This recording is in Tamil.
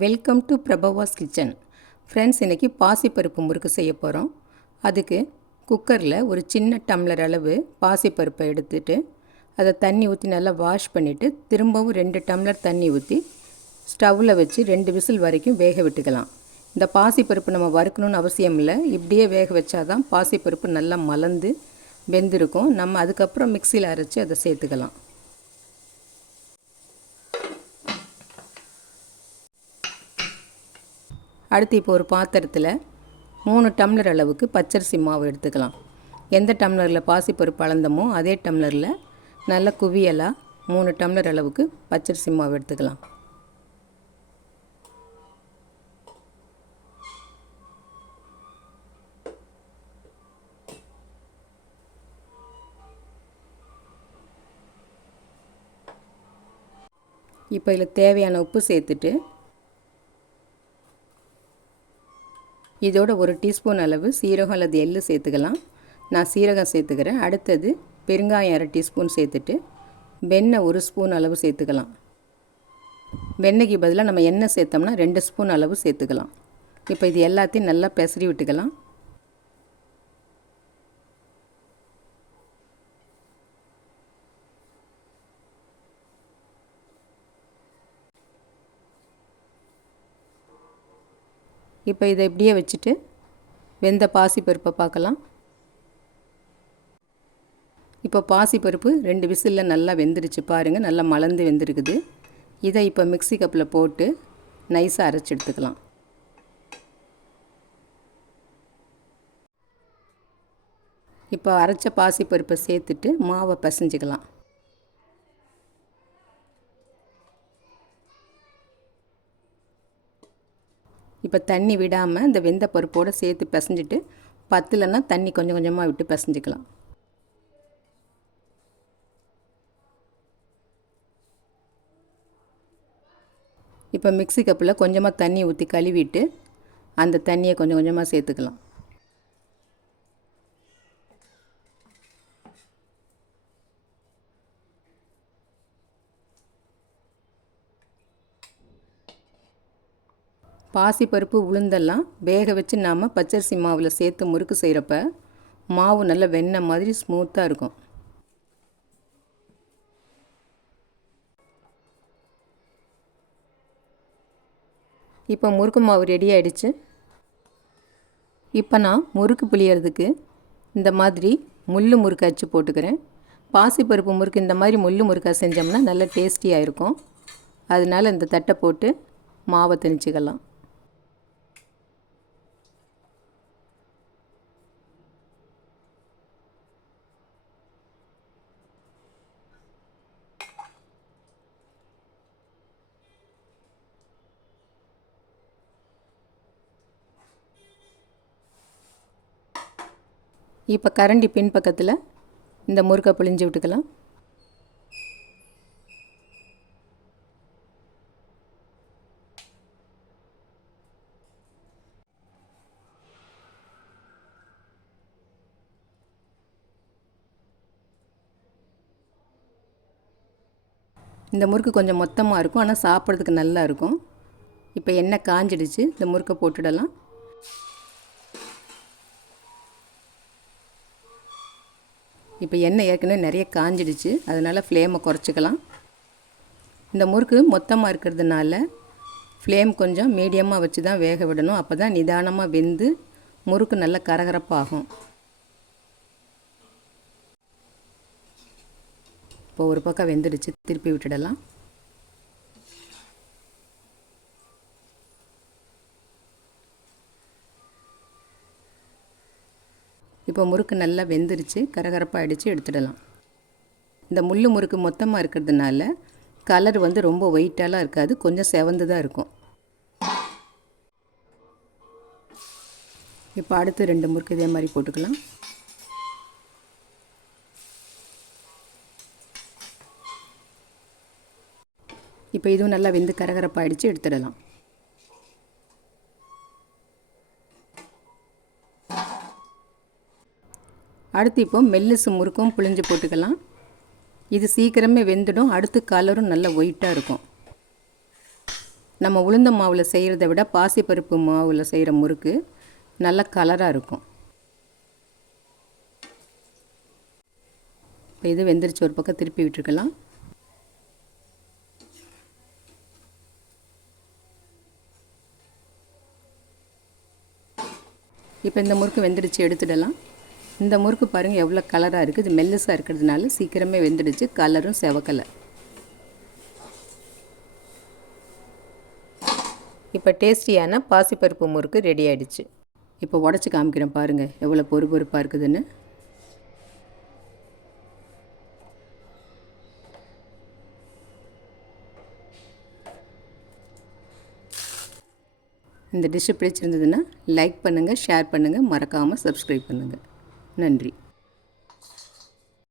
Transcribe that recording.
Welcome to Prabhava's kitchen friends இன்றைக்கி பாசிப்பருப்பு முறுக்கு செய்ய போகிறோம் அதுக்கு குக்கரில் ஒரு சின்ன டம்ளர் அளவு பாசிப்பருப்பை எடுத்துட்டு அதை தண்ணி ஊற்றி நல்லா வாஷ் பண்ணிவிட்டு திரும்பவும் ரெண்டு டம்ளர் தண்ணி ஊற்றி ஸ்டவ்வில் வச்சு ரெண்டு விசில் வரைக்கும் வேக விட்டுக்கலாம். இந்த பாசிப்பருப்பு நம்ம வறுக்கணும்னு அவசியம் இல்லை. இப்படியே வேக வச்சாதான் பாசிப்பருப்பு நல்லா மலர்ந்து வெந்திருக்கும். நம்ம அதுக்கப்புறம் மிக்சியில் அரைச்சி அதை சேர்த்துக்கலாம். அடுத்து இப்போ ஒரு பாத்திரத்தில் மூணு டம்ளர் அளவுக்கு பச்சரிசி மாவு எடுத்துக்கலாம். எந்த டம்ளரில் பாசிப்பருப்பு அளந்தமோ அதே டம்ளரில் நல்ல குவியலாக மூணு டம்ளர் அளவுக்கு பச்சரிசி மாவு எடுத்துக்கலாம். இப்போ இதில் தேவையான உப்பு சேர்த்துட்டு இதோட ஒரு டீஸ்பூன் அளவு சீரகம் அல்லது எள்ளு சேர்த்துக்கலாம். நான் சீரகம் சேர்த்துக்கிறேன். அடுத்தது பெருங்காயம் அரை டீஸ்பூன் சேர்த்துட்டு வெண்ணெய் ஒரு ஸ்பூன் அளவு சேர்த்துக்கலாம். வெண்ணெய்க்கு பதிலாக நம்ம எண்ணெய் சேர்த்தோம்னா ரெண்டு ஸ்பூன் அளவு சேர்த்துக்கலாம். இப்போ இது எல்லாத்தையும் நல்லா பெசரி விட்டுக்கலாம். இப்போ இதை இப்படியே வச்சுட்டு வெந்த பாசிப்பருப்பை பார்க்கலாம். இப்போ பாசிப்பருப்பு ரெண்டு விசிலில் நல்லா வெந்துருச்சு பாருங்கள் நல்லா மலர்ந்து வெந்திருக்குது. இதை இப்போ மிக்சி கப்பில் போட்டு நைஸாக அரைச்சி எடுத்துக்கலாம். இப்போ அரைச்ச பாசிப்பருப்பை சேர்த்துட்டு மாவை பசைஞ்சிக்கலாம். இப்போ தண்ணி விடாமல் இந்த வெந்த பருப்போடு சேர்த்து பிசைஞ்சிட்டு பத்துலன்னா தண்ணி கொஞ்சம் கொஞ்சமாக விட்டு பிசைஞ்சிக்கலாம். இப்போ மிக்சி கப்பில் கொஞ்சமாக தண்ணி ஊற்றி கழுவிட்டு அந்த தண்ணியை கொஞ்சம் கொஞ்சமாக சேர்த்துக்கலாம். பாசிப்பருப்பு உளுந்தெல்லாம் வேக வச்சு நாம் பச்சரிசி மாவில் சேர்த்து முறுக்கு செய்கிறப்ப மாவு நல்லா வெண்ணெய் மாதிரி ஸ்மூத்தாக இருக்கும். இப்போ முறுக்கு மாவு ரெடி ஆகிடுச்சு இப்போ நான் முறுக்கு புளியறதுக்கு இந்த மாதிரி முள் முறுக்கு அச்சு போட்டுக்கிறேன். பாசிப்பருப்பு முறுக்கு இந்த மாதிரி முள் முறுக்காக செஞ்சோம்னா நல்ல டேஸ்டியாக இருக்கும். அதனால் இந்த தட்டை போட்டு மாவை திணிச்சிக்கலாம் இப்போ கரண்டி பின் பக்கத்தில் இந்த முறுக்கை பிழிஞ்சு விட்டுக்கலாம். இந்த முறுக்கு கொஞ்சம் மொத்தமாக இருக்கும் ஆனால் சாப்பிட்றதுக்கு நல்லா இருக்கும். இப்போ எண்ணெய் காஞ்சிடுச்சு இந்த முறுக்கை போட்டுடலாம். இப்போ எண்ணெய் ஏற்கனவே நிறைய காஞ்சிடுச்சு. அதனால் ஃப்ளேமை குறைச்சிக்கலாம். இந்த முறுக்கு மொத்தமாக இருக்கிறதுனால ஃப்ளேம் கொஞ்சம் மீடியமாக வச்சு தான் வேக விடணும். அப்போ தான் நிதானமாக வெந்து முறுக்கு நல்லா கரகரப்பாகும். இப்போ ஒரு பக்கம் வெந்துடுச்சு. திருப்பி விட்டுடலாம். இப்போ முறுக்கு நல்லா வெந்துருச்சு கரகரப்பாக அடித்து எடுத்துடலாம். இந்த முள் முறுக்கு மொத்தமாக இருக்கிறதுனால கலர் வந்து ரொம்ப ஒயிட்டாலாம் இருக்காது கொஞ்சம் செவந்து தான் இருக்கும். இப்போ அடுத்து ரெண்டு முறுக்கு இதே மாதிரி போட்டுக்கலாம். இப்போ இதுவும் நல்லா வெந்து கரகரப்பாக அடித்து எடுத்துடலாம். அடுத்து இப்போ மெல்லிசு முறுக்கும் புளிஞ்சு போட்டுக்கலாம். இது சீக்கிரமே வெந்துடும். அடுத்து கலரும் நல்ல ஒயிட்டாக இருக்கும். நம்ம உளுந்த மாவில் செய்கிறத விட பாசிப்பருப்பு மாவில் செய்கிற முறுக்கு நல்ல கலராக இருக்கும். இப்போ இது வெந்துருச்சு. ஒரு பக்கம் திருப்பி விட்டுருக்கலாம். இப்போ இந்த முறுக்கு வெந்துடுச்சு எடுத்துடலாம். இந்த முறுக்கு பாருங்கள் எவ்வளோ கலராக இருக்குது. இது மெல்லுசாக இருக்கிறதுனால சீக்கிரமே வெந்துடுச்சு. கலரும் செவக்கலை இப்போ டேஸ்டியான பாசிப்பருப்பு முறுக்கு ரெடி ஆயிடுச்சு. இப்போ உடச்சி காமிக்கிறேன் பாருங்கள் எவ்வளோ பொறு பொறுப்பாக இருக்குதுன்னு. இந்த டிஷ்ஷு பிடிச்சிருந்ததுன்னா லைக் பண்ணுங்கள் ஷேர் பண்ணுங்கள் மறக்காமல் சப்ஸ்கிரைப் பண்ணுங்கள் நன்றி.